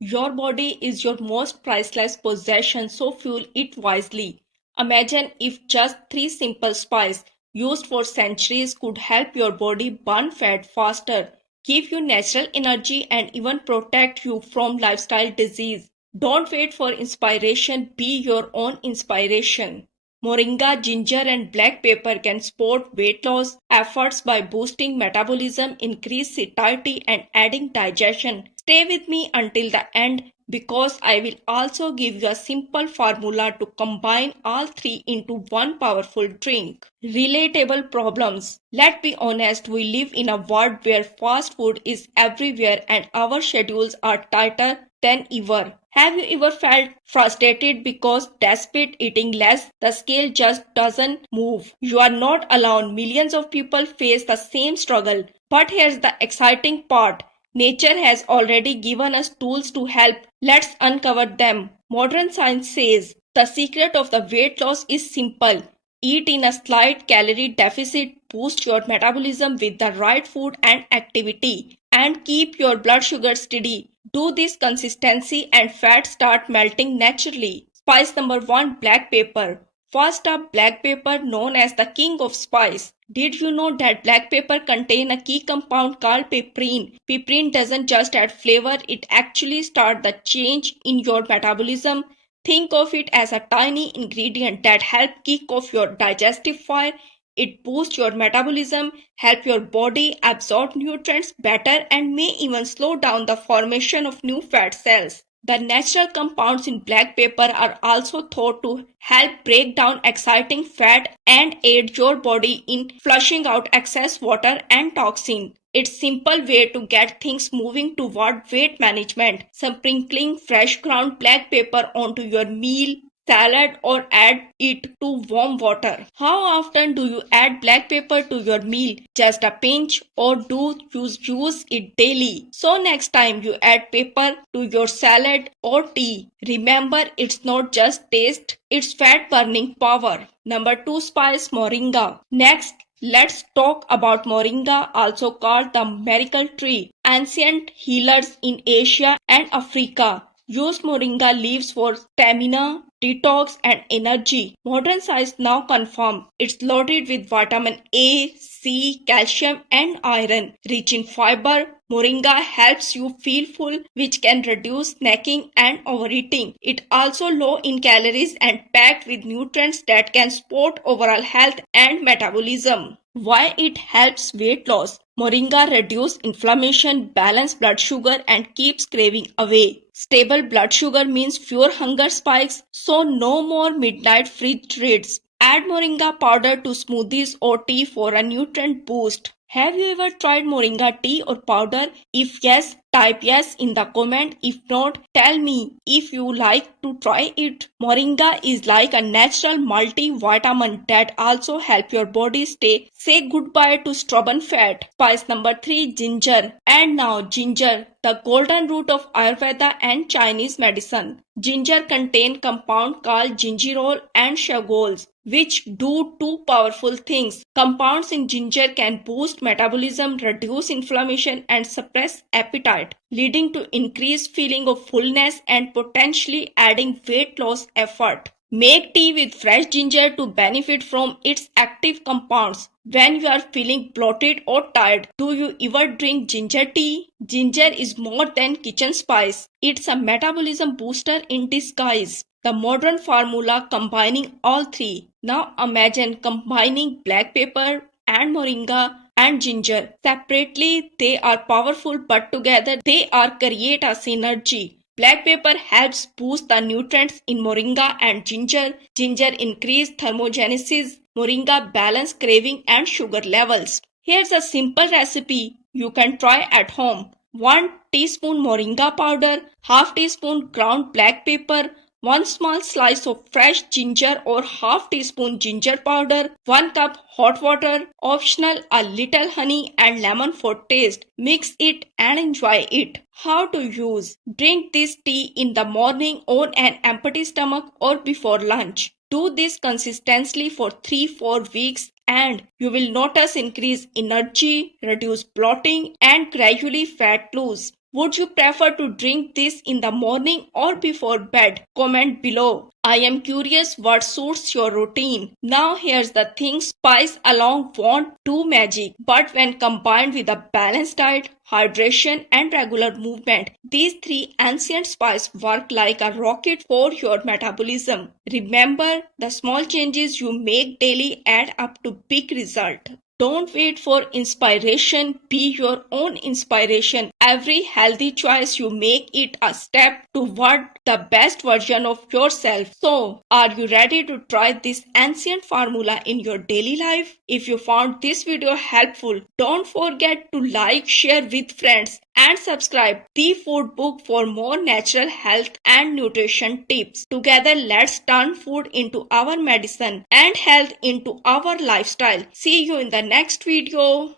Your body is your most priceless possession, so fuel it wisely. Imagine if just three simple spices used for centuries could help your body burn fat faster, give you natural energy, and even protect you from lifestyle disease. Don't wait for inspiration, be your own inspiration. Moringa, ginger, and black pepper can support weight loss efforts by boosting metabolism, increase satiety, and aiding digestion. Stay with me until the end because I will also give you a simple formula to combine all three into one powerful drink. Relatable problems. Let's be honest, we live in a world where fast food is everywhere and our schedules are tighter than ever. Have you ever felt frustrated because despite eating less, the scale just doesn't move? You are not alone. Millions of people face the same struggle. But here's the exciting part. Nature has already given us tools to help. Let's uncover them. Modern science says the secret of the weight loss is simple. Eat in a slight calorie deficit, boost your metabolism with the right food and activity, and keep your blood sugar steady. Do this consistency and fat start melting naturally. Spice number 1, black pepper. First up, black pepper, known as the king of spice. Did you know that black pepper contains a key compound called piperine? Piperine doesn't just add flavor, it actually starts the change in your metabolism. Think of it as a tiny ingredient that helps kick off your digestive fire. It boosts your metabolism, help your body absorb nutrients better, and may even slow down the formation of new fat cells. The natural compounds in black pepper are also thought to help break down exciting fat and aid your body in flushing out excess water and toxin. It's simple way to get things moving toward weight management. Sprinkling fresh ground black pepper onto your meal, salad, or add it to warm water. How often do you add black pepper to your meal? Just a pinch, or do you use it daily? So next time you add pepper to your salad or tea, remember it's not just taste, it's fat burning power. Number 2, spice, moringa. Next, let's talk about moringa, also called the miracle tree. Ancient healers in Asia and Africa used moringa leaves for stamina, detox, and energy. Modern science now confirms it's loaded with vitamin A, C, calcium, and iron. Rich in fiber, moringa helps you feel full, which can reduce snacking and overeating. It also low in calories and packed with nutrients that can support overall health and metabolism. Why it helps weight loss? Moringa reduces inflammation, balance blood sugar, and keeps craving away. Stable blood sugar means fewer hunger spikes, so no more midnight fridge raids. Add moringa powder to smoothies or tea for a nutrient boost. Have you ever tried moringa tea or powder? If yes, type yes in the comment. If not, tell me if you like to try it. Moringa is like a natural multivitamin that also help your body say goodbye to stubborn fat. Spice number 3, ginger. And now ginger, the golden root of Ayurveda and Chinese medicine. Ginger contains compound called gingerol and chagols, which do two powerful things. Compounds in ginger can boost metabolism, reduce inflammation, and suppress appetite, leading to increased feeling of fullness and potentially adding weight loss effort. Make tea with fresh ginger to benefit from its active compounds. When you are feeling bloated or tired, do you ever drink ginger tea? Ginger is more than kitchen spice. It's a metabolism booster in disguise. The modern formula combining all three. Now imagine combining black pepper and moringa and ginger. Separately, they are powerful, but together they are create a synergy. Black pepper helps boost the nutrients in moringa and ginger. Ginger increase thermogenesis. Moringa balance craving and sugar levels. Here's a simple recipe you can try at home. 1 teaspoon moringa powder, half teaspoon ground black pepper, 1 small slice of fresh ginger or half teaspoon ginger powder, 1 cup hot water, optional a little honey and lemon for taste. Mix it and enjoy it. How to use? Drink this tea in the morning on an empty stomach or before lunch. Do this consistently for 3-4 weeks and you will notice increased energy, reduce bloating and gradually fat loss. Would you prefer to drink this in the morning or before bed? Comment below. I am curious what suits your routine. Now here's the thing, spice alone won't do magic, but when combined with a balanced diet, hydration and regular movement, these three ancient spices work like a rocket for your metabolism. Remember, the small changes you make daily add up to big result. Don't wait for inspiration, be your own inspiration. Every healthy choice you make it a step toward the best version of yourself. So, are you ready to try this ancient formula in your daily life? If you found this video helpful, don't forget to like, share with friends and subscribe the food book for more natural health and nutrition tips. Together, let's turn food into our medicine and health into our lifestyle. See you in the next video.